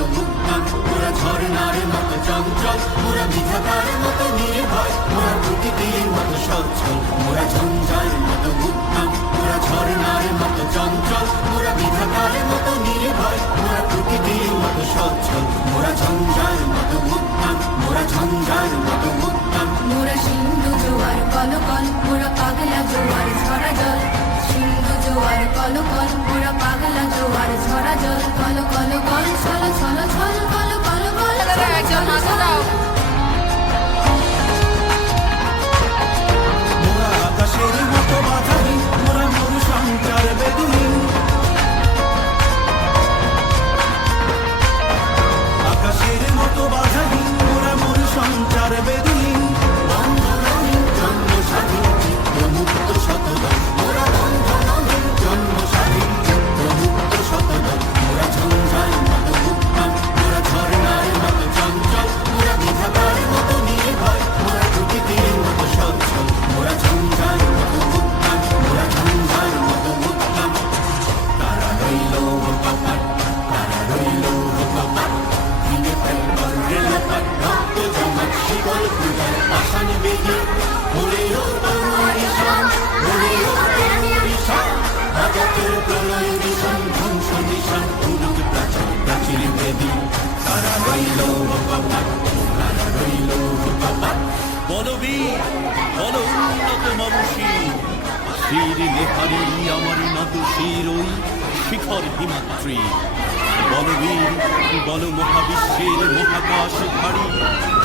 মতো মুক্তান, মোরা ঝর্ণার মতো চঞ্চল, মোরা বিধাতার মতো নির্ভয়, মোরা প্রকৃতির মতো সচ্ছল, মোরা ঝঞ্ঝার মতো মুক্তান, মোরা ঝর্ণার মতো চঞ্চল, মোরা বিধাতার মতো নির্ভয়, মোরা প্রকৃতির মতো সচ্ছল, মোরা ঝঞ্ঝার মতো মুক্তান, মোরা ঝঞ্ঝার মতো মুক্তান। মোরা সিন্ধু জোয়ার কলকল, মোরা পাগলা জোয়ার ঝরা জল, সিন্ধু জোয়ার কলকল, মোরা পাগলা জোয়ার ঝরা জল, কল কল কল ছল ছল ছল কল কল কল ছল ছল। মোরা আকাশের মতো বাধাহীন, মোরা মরু সঞ্চার বেদুহীন, আকাশের মতো বাধাহীন, মোরা মরু সঞ্চার বেদুহীন, বন্ধনহীন জন্ম স্বাধীন চিত্ত মুক্ত শতদল, মোরা বন্ধনহীন জন্ম স্বাধীন চিত্ত মুক্ত শতদল, মোরা ঝঞ্ঝার মতো মুক্তান, মোরা ঝর্ণার মতো চঞ্চল, মোরা বিধাতার মতো নির্ভয়, মোরা প্রকৃতির মতো সচ্ছল, মোরা ঝঞ্ঝার মতো মুক্তান, মোরা ঝঞ্ঝার মতো মুক্তান। তারা রইল কপাট, তারা রইল কপাট, ভেঙে ফেলবার রেলপাট, রক্ত জমাট শিকল পূজার পাষাণ বেদি, হলেও তোমার ঈশান, হলেও তোমার ঈশান, আজাতের প্রলয় বিষণ, ধ্বংস নিশান, উলুক প্রাচীর প্রাচীর বেদি। তারা রইল কপাট, তারা রইল কপাট। বলবীর বল উন্নত মমশীর, শির লেখারি আমার নত শির ওই শিখর হিমাত্রী। বলবীর বল মহাবিশ্বের মহাকাশ ছাড়ি,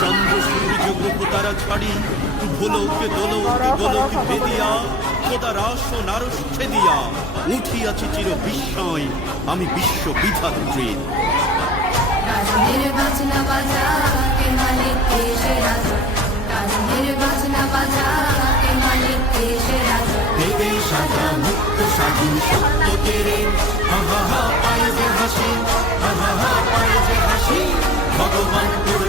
চন্দ্র সূর্য গ্রহ তারা ছাড়ি, ভোলক দোলক গোলক বেদিয়া, খোদার আসন আরশ ছেদিয়া, উঠিয়াছি চির বিস্ময় আমি বিশ্ব বিধাত্রীর। রাজনের বাজনা বাজা কে মালিক দেশে রাজা, রাজনের বাজনা বাজা কে মালিক দেশে রাজা। দেবে সাজা মুক্ত স্বাধীন সত্য কেড়ে, হা হা হা পায়ে যে হাসি, হা হা হা পায়ে যে হাসি, ভগবান তোর